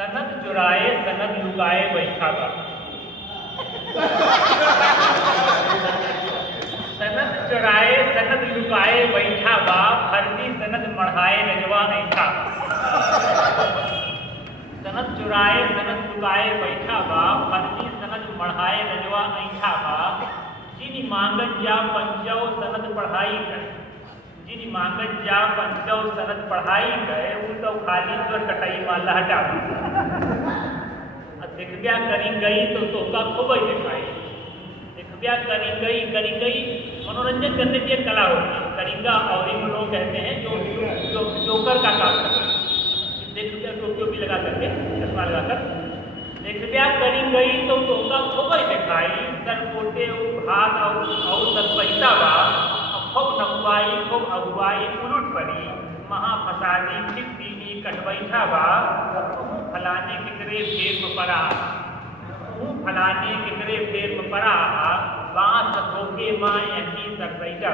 सनद चुराए सनद लुकाए बैठा बा। सनद चुराए सनद लुकाए बैठा बा, फर्जी सनद मढ़ाए रजवा ऐठा। सनद चुराए सनद लुकाए बैठा बा, फर्जी सनद मढ़ाए रजवा ऐठा बा। जिन मांगत जा पंचौ सनद पढ़ाई कर, जिन मांगत जा पंचौ सनद पढ़ाई गए, वो तो खाली स्वर कटाई माला हटा। देखब्या करी गई तो तोहका खूब ही दिखाई। देखब्या करी गई मनोरंजन करने की एक कला होती है। करिंगा और लोग कहते हैं जो जोकर का काम करते हैं। देखब्या टोपी भी लगा करके, चश्मा लगाकर, देखब्या करी गई तो तोहका खूब ही दिखाई। सर कोटे भात और सर पैसा बा, खूब नकुआई खूब अगुआई उलट पड़ी। महाफसादी फिर दीनी कटबैठा बा, फलाने कितरे फेर में पड़ा। फलाने कितरे फेर में पड़ा, बांस धोखे माँ यही सर बैठा।